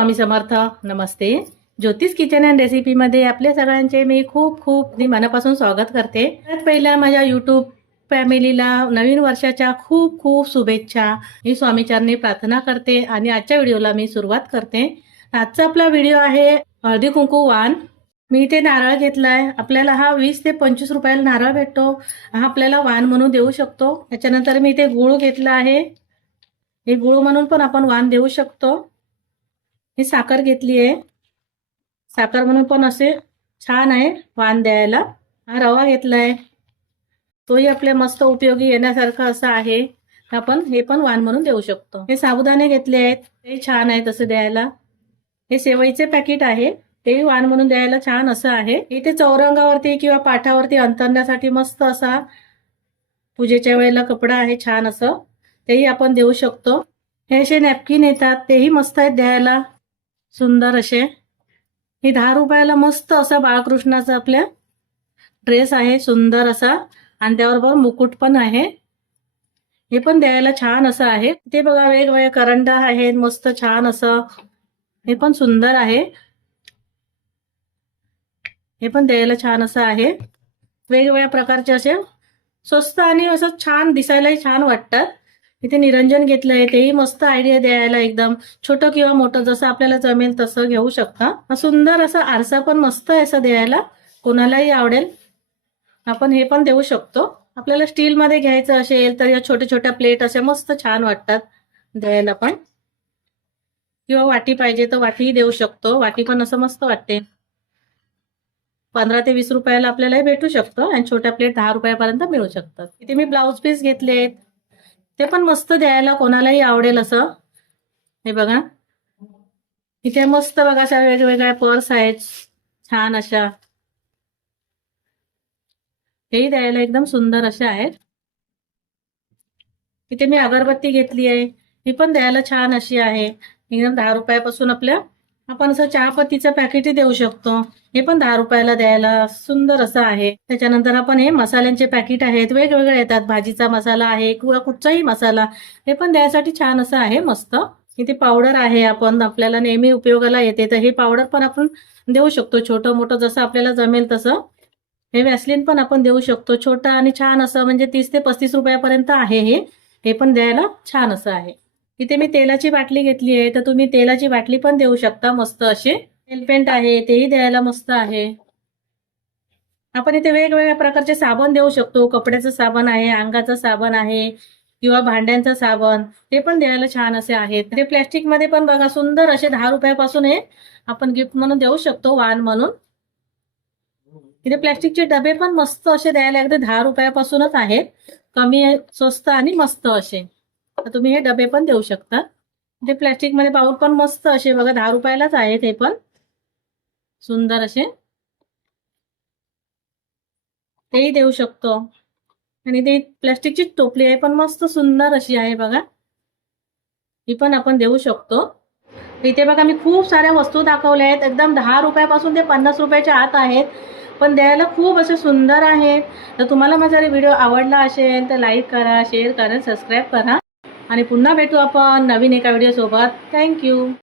स्वामी समर्थ नमस्ते. ज्योतिष kitchen and रेसिपीमध्ये आपल्या सगळ्यांचे मी खूप खूप मनापासून स्वागत करते. त्यात पहिल्या माझ्या यूट्यूब फॅमिलीला नवीन वर्षाच्या खूप खूप शुभेच्छा. मी स्वामीचरणी प्रार्थना करते आणि आजच्या व्हिडिओला मी सुरुवात करते. आजचा आपला व्हिडिओ आहे हळदी कुंकू वाण. मी इथे नारळ घेतलाय. आपल्याला हा वीस ते पंचवीस रुपयाला नारळ भेटतो. हा आपल्याला वाण म्हणून देऊ शकतो. त्याच्यानंतर मी इथे गुळ घेतला आहे. हे गुळ म्हणून पण आपण वाण देऊ शकतो. ही साखर घेतली आहे. साखर म्हणून पण असे छान आहे वाण द्यायला. हा रवा घेतलाय. तोही आपल्या मस्त उपयोगी येण्यासारखं असं आहे. आपण हे पण वाण म्हणून देऊ शकतो. हे साबुदाणे घेतले आहेत. ते छान आहे तसं द्यायला. हे सेवईचे पॅकेट आहे. तेही वाण म्हणून द्यायला छान असं आहे. इथे चौरंगावरती किंवा पाठावरती अंतरण्यासाठी मस्त असा पूजेच्या वेळेला कपडा आहे छान असं. तेही आपण देऊ शकतो. हे असे नॅपकिन येतात. तेही मस्त आहेत द्यायला. सुंदर असे. हे दहा रुपयाला मस्त असा बाळकृष्णाचा आपल्या ड्रेस आहे सुंदर असा. आणि त्याबरोबर मुकुट पण आहे. हे पण द्यायला छान असं आहे. ते बघा वेगवेगळ्या करंडा आहेत मस्त छान असं. हे पण सुंदर आहे. हे पण द्यायला छान असं आहे. वेगवेगळ्या प्रकारचे असे स्वस्त आणि असं छान दिसायलाही छान वाटतात. इथे निरंजन घेतलं आहे तेही मस्त आयडिया द्यायला एकदम. छोटं किंवा मोठं जसं आपल्याला जमेल तसं घेऊ शकता. सुंदर असा आरसा पण मस्त आहे असं द्यायला. कोणालाही आवडेल. आपण हे पण देऊ शकतो. आपल्याला स्टीलमध्ये घ्यायचं असेल तर या छोट्या छोट्या प्लेट अशा मस्त छान वाटतात द्यायला पण. किंवा वाटी पाहिजे तर वाटीही देऊ शकतो. वाटी पण असं मस्त वाटते. पंधरा ते वीस रुपयाला आपल्याला भेटू शकतो. आणि छोट्या प्लेट दहा रुपयापर्यंत मिळू शकतात. इथे मी ब्लाऊज पीस घेतले आहेत ते पण मस्त द्यायला कोणालाही आवडेल असं. हे बघा. इथे मस्त बघा अशा वेगवेगळ्या पर्स आहेत. छान अशा. हेही द्यायला एकदम सुंदर अशा आहेत. इथे मी अगरबत्ती घेतली आहे. ही पण द्यायला छान अशी आहे. एकदम दहा रुपयापासून आपल्या आपण असं चहापत्तीचं पॅकेटही देऊ शकतो. हे पण दहा रुपयाला द्यायला सुंदर असं आहे. त्याच्यानंतर आपण हे मसाल्यांचे पॅकेट आहेत वेगवेगळे येतात. भाजीचा मसाला आहे किंवा कुठचाही मसाला. हे पण द्यायसाठी छान असं आहे मस्त. इथे पावडर आहे आपण आपल्याला नेहमी उपयोगाला येते. तर हे पावडर पण आपण देऊ शकतो. छोटं मोठं जसं आपल्याला जमेल तसं. हे वॅसलिन पण आपण देऊ शकतो. छोटं आणि छान असं म्हणजे तीस ते पस्तीस रुपयापर्यंत आहे हे. हे पण द्यायला छान असं आहे. इथे मी तेलाची बाटली घेतली आहे तर तुम्ही तेलाची बाटली पण देऊ शकता मस्त असे तेलपेंट आहे तेही द्यायला मस्त आहे. आपण इथे वेगवेगळ्या प्रकारचे साबण देऊ शकतो. कपड्याचं साबण आहे अंगाचं साबण आहे किंवा भांड्यांचं साबण ते पण द्यायला छान असे आहेत. ते प्लॅस्टिकमध्ये पण बघा सुंदर असे दहा रुपयापासून हे आपण गिफ्ट म्हणून देऊ शकतो वाण म्हणून. इथे प्लॅस्टिकचे डबे पण मस्त असे द्यायला अगदी दहा रुपयापासूनच आहेत. कमी स्वस्त आणि मस्त असे. तर तुम्ही हे डबे पण देऊ शकता. ते प्लॅस्टिकमध्ये पाऊल पण मस्त असे बघा दहा रुपयालाच आहेत हे पण. सुंदर असे. तेही देऊ शकतो. आणि ते प्लॅस्टिकची टोपली आहे पण मस्त सुंदर अशी आहे बघा. ही पण आपण देऊ शकतो. इथे बघा मी खूप साऱ्या वस्तू दाखवल्या आहेत. एकदम दहा रुपयापासून ते पन्नास रुपयाच्या आत आहेत. पण द्यायला खूप असे सुंदर आहेत. तर तुम्हाला माझा व्हिडिओ आवडला असेल तर लाईक करा शेअर करा सबस्क्राईब करा. आणि पुन्हा भेटू आपण नवीन एका व्हिडिओसोबत थँक्यू